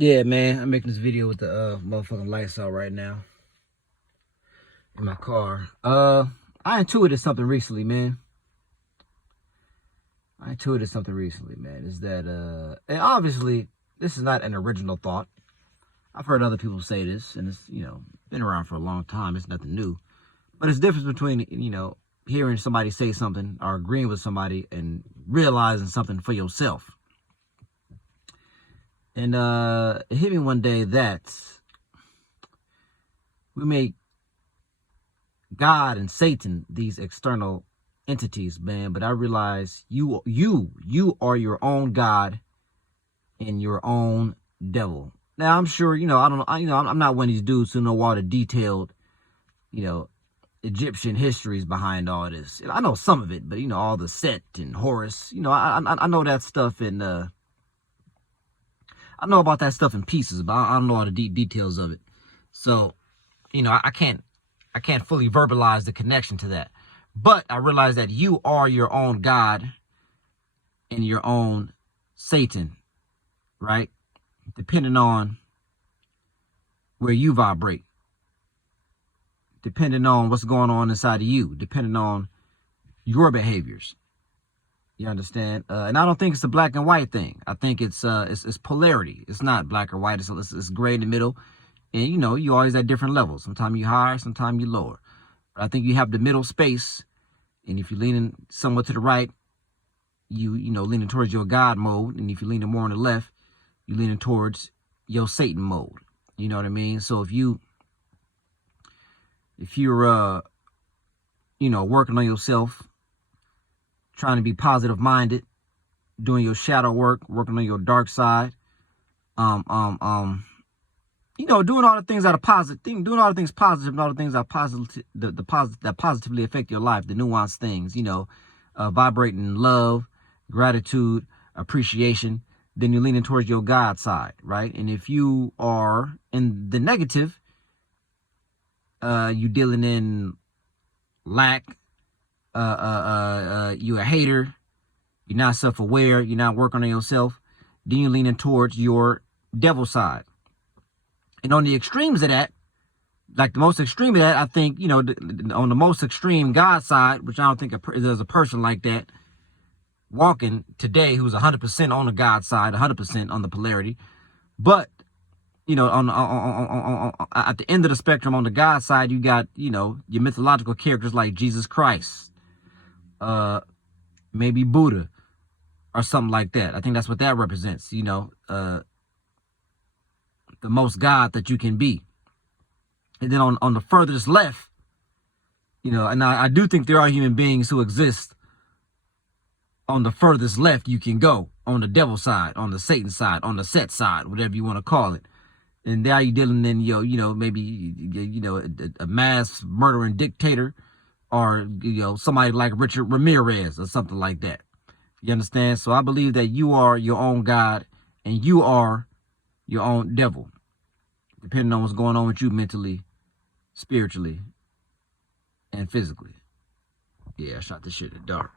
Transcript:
Yeah, man, I'm making this video with the motherfucking lights out right now in my car. I intuited something recently, man. Is that and obviously this is not an original thought. I've heard other people say this, and it's, been around for a long time. It's nothing new. But it's the difference between, hearing somebody say something or agreeing with somebody and realizing something for yourself. And it hit me one day that we make God and Satan these external entities, man. But I realize you are your own God and your own devil. Now I'm sure, I'm not one of these dudes who know all the detailed, Egyptian histories behind all this. I know some of it, but all the Set and Horus, I know that stuff, and I know about that stuff in pieces, but I don't know all the details of it. So, I can't fully verbalize the connection to that. But I realize that you are your own God and your own Satan, right? Depending on where you vibrate, depending on what's going on inside of you, depending on your behaviors. You understand? And I don't think it's a black and white thing. I think it's polarity. It's not black or white. It's gray in the middle. And, you always at different levels. Sometimes you higher, sometimes you lower. But I think you have the middle space. And if you're leaning somewhat to the right, you leaning towards your God mode. And if you're leaning more on the left, you're leaning towards your Satan mode. You know what I mean? So if you're working on yourself, trying to be positive minded, doing your shadow work, working on your dark side, doing all the things that are positive, doing all the things positive, and all the things that are that positively affect your life, the nuanced things, vibrating in love, gratitude, appreciation, then you're leaning towards your God side, right? And if you are in the negative, you dealing in lack, you're a hater, you're not self-aware, you're not working on yourself, then you're leaning towards your devil side. And on the extremes of that, like the most extreme of that, I think, on the most extreme God side, which I don't think there's a person like that walking today who's 100% on the God side, 100% on the polarity. But, at the end of the spectrum on the God side, you got, your mythological characters like Jesus Christ, maybe Buddha or something like that. I think that's what that represents, the most God that you can be. And then on the furthest left, and I do think there are human beings who exist on the furthest left you can go, on the devil side, on the Satan side, on the Set side, whatever you want to call it. And there you dealing in, maybe, a mass murdering dictator, or, somebody like Richard Ramirez or something like that. You understand? So I believe that you are your own God and you are your own devil, depending on what's going on with you mentally, spiritually, and physically. Yeah, I shot this shit in the dark.